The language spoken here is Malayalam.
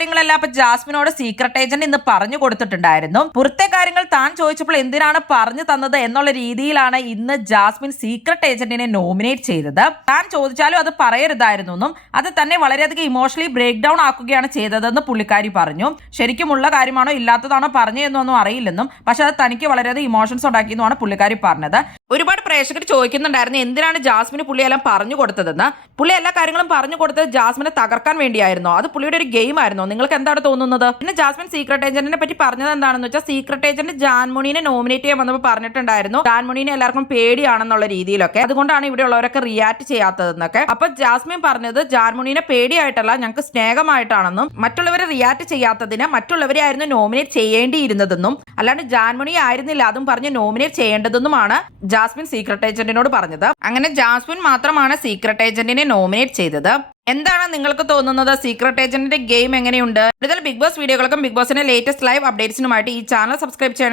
കാര്യങ്ങളെല്ലാം അപ്പൊ ജാസ്മിനോട് സീക്രട്ട് ഏജന്റ് ഇന്ന് പറഞ്ഞു കൊടുത്തിട്ടുണ്ടായിരുന്നു. പുറത്തെ കാര്യങ്ങൾ താൻ ചോദിച്ചപ്പോൾ എന്തിനാണ് പറഞ്ഞു തന്നത് എന്നുള്ള രീതിയിലാണ് ഇന്ന് ജാസ്മിൻ സീക്രട്ട് ഏജന്റിനെ നോമിനേറ്റ് ചെയ്തത്. താൻ ചോദിച്ചാലും അത് പറയരുതായിരുന്നു എന്നും അത് തന്നെ വളരെയധികം ഇമോഷണലി ബ്രേക്ക് ഡൗൺ ആക്കുകയാണ് ചെയ്തതെന്ന് പുള്ളിക്കാരി പറഞ്ഞു. ശരിക്കുമുള്ള കാര്യമാണോ ഇല്ലാത്തതാണോ പറഞ്ഞതെന്നൊന്നും അറിയില്ലെന്നും പക്ഷെ അത് തനിക്ക് വളരെയധികം ഇമോഷൻസ് ഉണ്ടാക്കിയെന്നുമാണ് പുള്ളിക്കാരി പറഞ്ഞത്. ഒരുപാട് പ്രേക്ഷകർ ചോദിക്കുന്നുണ്ടായിരുന്നു എന്തിനാണ് ജാസ്മിന് പുള്ളിയെല്ലാം പറഞ്ഞു കൊടുത്തതെന്ന്. പുള്ളി എല്ലാ കാര്യങ്ങളും പറഞ്ഞു കൊടുത്തത് ജാസ്മിനെ തകർക്കാൻ വേണ്ടിയായിരുന്നോ, അത് പുള്ളിയുടെ ഒരു ഗെയിം ആയിരുന്നോ, നിങ്ങൾക്ക് എന്താണ് തോന്നുന്നത്? പിന്നെ ജാസ്മിൻ സീക്രട്ട് ഏജന്റിനെ പറ്റി പറഞ്ഞത് എന്താണെന്ന് വെച്ചാൽ സീക്രട്ട് ഏജന്റ് ജാൻമോണിനെ നോമിനേറ്റ് ചെയ്യാൻ വന്നപ്പോൾ പറഞ്ഞിട്ടുണ്ടായിരുന്നു ജാൻമോണിനെ എല്ലാവർക്കും പേടിയാണെന്നുള്ള രീതിയിലൊക്കെ, അതുകൊണ്ടാണ് ഇവിടെ ഉള്ളവരൊക്കെ റിയാക്ട് ചെയ്യാത്തതെന്നൊക്കെ. അപ്പൊ ജാസ്മിൻ പറഞ്ഞത് ജാൻമോണിനെ പേടിയായിട്ടല്ല ഞങ്ങൾക്ക് സ്നേഹമായിട്ടാണെന്നും മറ്റുള്ളവരെ റിയാക്ട് ചെയ്യാത്തതിന് മറ്റുള്ളവരെ ആയിരുന്നു നോമിനേറ്റ് ചെയ്യേണ്ടിയിരുന്നതെന്നും അല്ലാണ്ട് ജാൻമോണി ആയിരുന്നില്ല അതും പറഞ്ഞ് നോമിനേറ്റ് ചെയ്യേണ്ടതെന്നുമാണ് ജാസ്മിൻ സീക്രട്ട് ഏജന്റിനോട് പറഞ്ഞത്. അങ്ങനെ ജാസ്മിൻ മാത്രമാണ് സീക്രട്ട് ഏജന്റിനെ നോമിനേറ്റ് ചെയ്തത്. എന്താണ് നിങ്ങൾക്ക് തോന്നുന്നത്? സീക്രട്ട് ഏജന്റിന്റെ ഗെയിം എങ്ങനെയുണ്ട്? കൂടുതൽ ബിഗ് ബോസ് വീഡിയോകൾക്കും ബിഗ് ബോസിന്റെ ലേറ്റസ്റ്റ് ലൈവ് അപ്ഡേറ്റ്സിനുമായിട്ട് ഈ ചാനൽ സബ്സ്ക്രൈബ് ചെയ്യണേ.